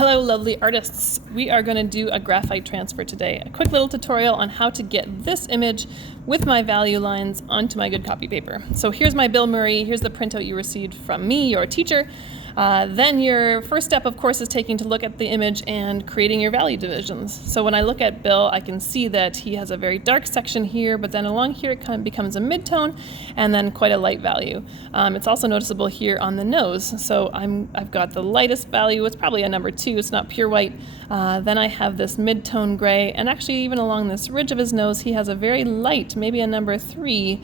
Hello, lovely artists. We are going to do a graphite transfer today. A quick little tutorial on how to get this image with my value lines onto my good copy paper. So here's my Bill Murray. Here's the printout you received from me, your teacher. Then your first step, of course, is taking to look at the image and creating your value divisions. So when I look at Bill, I can see that he has a very dark section here, but then along here it kind of becomes a mid-tone and then quite a light value. It's also noticeable here on the nose. So I've got the lightest value. It's probably a number 2. It's not pure white. Then I have this mid-tone gray, and actually even along this ridge of his nose, he has a very light, maybe a number 3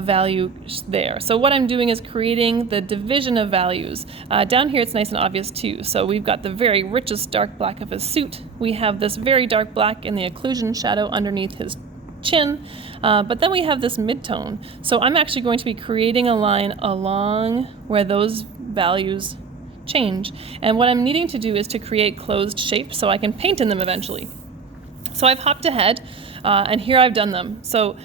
value there. So what I'm doing is creating the division of values. Down here it's nice and obvious too. So we've got the very richest dark black of his suit. We have this very dark black in the occlusion shadow underneath his chin. But then we have this mid-tone. So I'm actually going to be creating a line along where those values change. And what I'm needing to do is to create closed shapes so I can paint in them eventually. So I've hopped ahead and here I've done them. So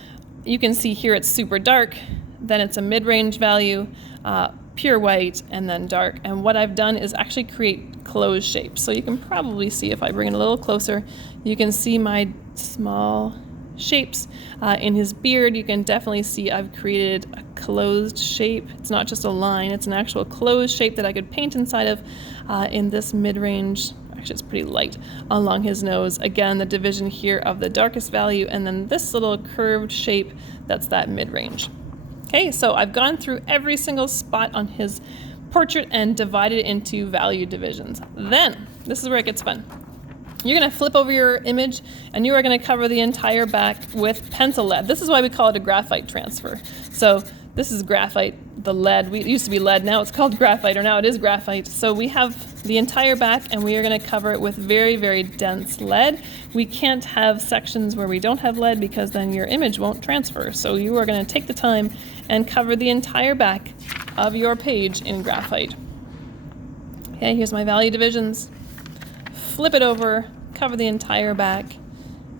you can see here it's super dark, then it's a mid-range value, pure white, and then dark. And what I've done is actually create closed shapes. So you can probably see, if I bring it a little closer, you can see my small shapes. In his beard, you can definitely see I've created a closed shape. It's not just a line, it's an actual closed shape that I could paint inside of in this mid-range. Actually, it's pretty light along his nose. Again, the division here of the darkest value, and then this little curved shape, that's that mid-range. Okay, so I've gone through every single spot on his portrait and divided it into value divisions. Then, this is where it gets fun. You're going to flip over your image and you are going to cover the entire back with pencil lead. This is why we call it a graphite transfer. So this is graphite, the lead. It used to be lead, now it's called graphite, or now it is graphite. So we have the entire back and we are going to cover it with very, very dense lead. We can't have sections where we don't have lead because then your image won't transfer. So you are going to take the time and cover the entire back of your page in graphite. Okay, here's my value divisions. Flip it over, cover the entire back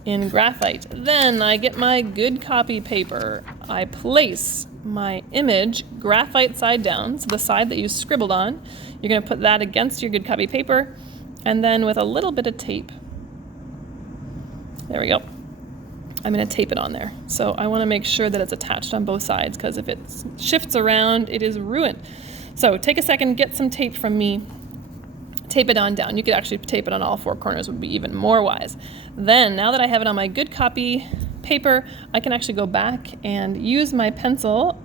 in graphite. Then I get my good copy paper. I place my image graphite side down, so the side that you scribbled on. You're going to put that against your good copy paper, and then with a little bit of tape, there we go, I'm going to tape it on there. So I want to make sure that it's attached on both sides, because if it shifts around, it is ruined. So take a second, get some tape from me, tape it on down. You could actually tape it on all 4 corners, would be even more wise. Then, now that I have it on my good copy paper, I can actually go back and use my pencil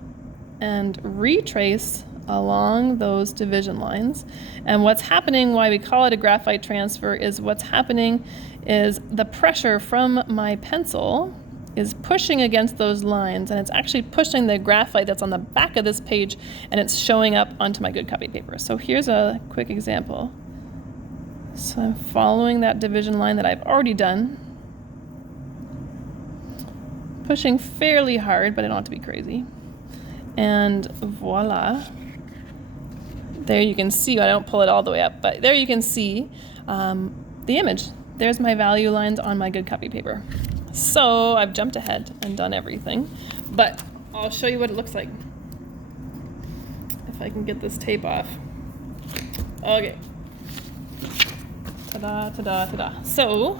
and retrace along those division lines. And what's happening, why we call it a graphite transfer, is what's happening is the pressure from my pencil is pushing against those lines, and it's actually pushing the graphite that's on the back of this page, and it's showing up onto my good copy paper. So here's a quick example. So I'm following that division line that I've already done, pushing fairly hard, but I don't have to be crazy. And voila. There you can see, I don't pull it all the way up, but there you can see the image. There's my value lines on my good copy paper. So I've jumped ahead and done everything, but I'll show you what it looks like. If I can get this tape off. Okay. Ta-da, ta-da, ta-da. So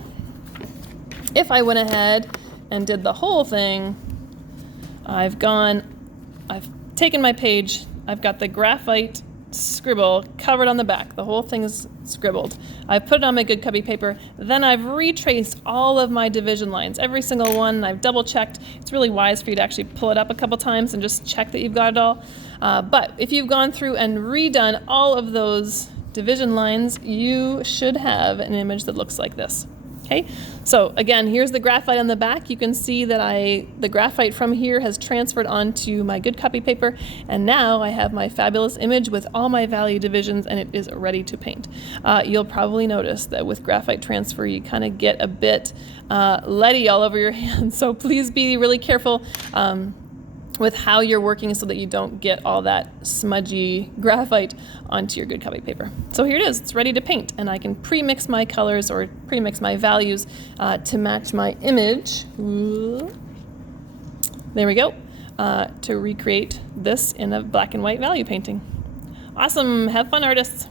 if I went ahead and did the whole thing, I've taken my page, I've got the graphite scribble covered on the back. The whole thing is scribbled. I've put it on my good copy paper. Then I've retraced all of my division lines, every single one. I've double checked. It's really wise for you to actually pull it up a couple times and just check that you've got it all. But if you've gone through and redone all of those division lines, you should have an image that looks like this. Okay, so again, here's the graphite on the back. You can see that the graphite from here has transferred onto my good copy paper, and now I have my fabulous image with all my value divisions, and it is ready to paint. You'll probably notice that with graphite transfer, you kind of get a bit leady all over your hands, so please be really careful with how you're working so that you don't get all that smudgy graphite onto your good copy paper. So here it is, it's ready to paint, and I can pre-mix my colors or pre-mix my values to match my image. Ooh. There we go, to recreate this in a black and white value painting. Awesome, have fun, artists.